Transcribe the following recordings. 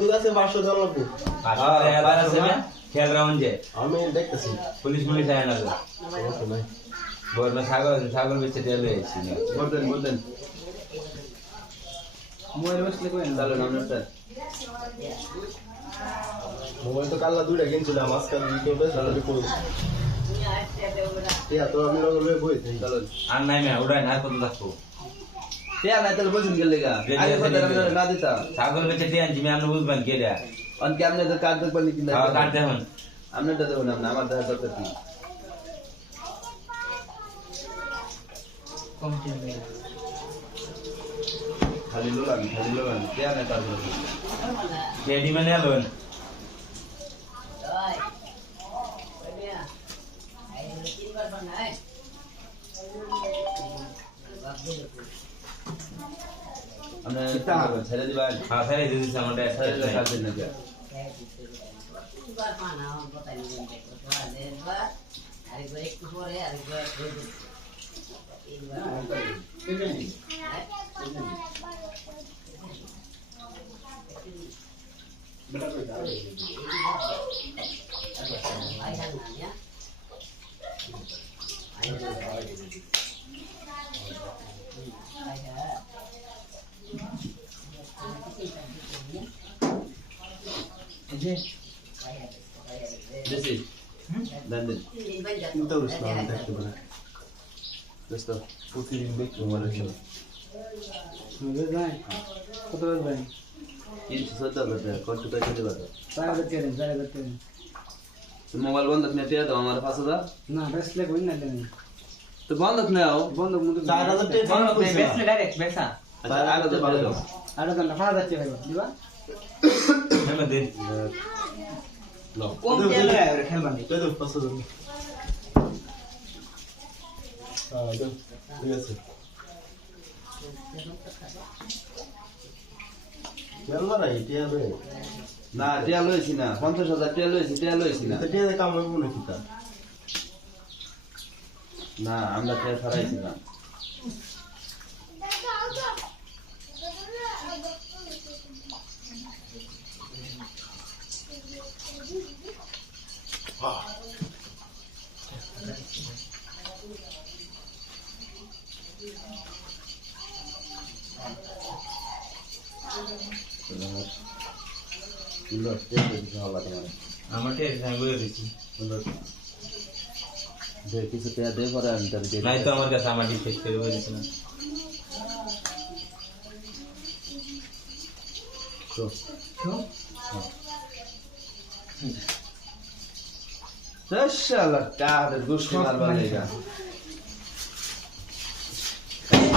দুধ আছে 500 টাকা লাগবে। খেয়াল রাখুন যে আমি দেখতেছি পুলিশ মুলিশ আয় না সমস্যা নাই। বর্ণ ছাগল বেঁচে তেল হয়েছি বলতেন মোবাইল বসলে কই চালু না স্যার মোবাইল তো কাল্লা দুইটা কিনছিলাম আজকাল দিতে হবে সালাদি কই তো আমি লগে বই চালু আর নাই না ওটা না কত লাগতো তে না তাহলে বলছেন গেলে গা আগে কথা না দিতা ছাগল বেঁচে দিয়ে আনছি আমি আপনি বুঝবেন কে রে অন কি আপনি তো কার্ড দেখবেন কি না কাট দেখুন আপনি তো দেবেন না আমার দেখা দরকার কি খালি লোলান তে না তারপর রেডি মানে আলোন আমরা ছেড়ে দিবেন হ্যাঁ ফেলে দিয়েছি আমাদের ছেড়ে দিলে কাজ না কি This is London. চিন্তা করিস না আমি দেখতে পারি দোস্ত প্রতিদিন দেখতে মনে হয় কত ভাই 370 কত টাকা দিতে পারো 4000 করেন মোবাইল বন্ধক নিতে দাও আমার 5000 না বেসলে কই না দেন তো বন্ধক নাও বন্ধক মুদে 4000 টাকা বেসলে ডাইরেক্ট বেসা আচ্ছা আগে তো ভালো দাও আর দেন 5000 টাকা দিবা আমি দিন নাও কোন তেল রে খেলবা নি দে 500 টাকা দে ঠিক আছে খেলবা না এটা হবে না টিয়া লইছি না 50000 টিয়া লইছি না এটা কাম হবে না কিতা না আমরা টিয়া ছাড়াইছি না সুন্দর দেখতে দিতে হবে তোমার আমার টের আমি বলে দিচ্ছি সুন্দর যে কিছু টিয়া দে পরে আমি তার দিয়ে নাই তো আমার কাছে আমার ডিফেক্ট করে বলে দিচ্ছি না তো শালা কার দুষ্ট মারবা লাগা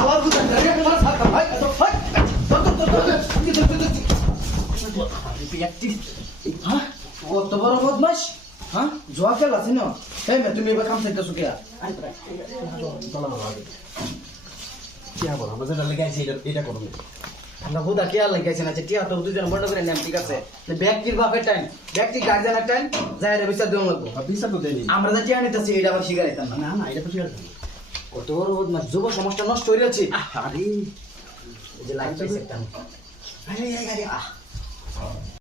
আবার বুঝা রে তোমার সাথে ভাই হ্যাঁ কত বড় বদমাশ হ্যাঁ জোয়া খেলা আছে না এই মে তুমি এবার কাম চাইতেছো কে আমরা যেটা লেগে আছি এটা করবো আমরা হুদা কে লাগাইছেন আছে টিয়া তো দুজন বন্ধ করে নেন ঠিক আছে ব্যক্তির বাপের টাইম ব্যক্তি গার্জিয়ানের টাইম যাইরে বিচার দেওয়া লাগবো বিচার তো দেয়নি আমরা যা টিয়া নিতেছি এটা আবার শিখাইতাম না না এটা তো ঠিক আছে কত বড় বদমাশ যুব সমাজটা নষ্ট হয়ে যাচ্ছে আরে এই যে লাইট পাইছে একটা আরে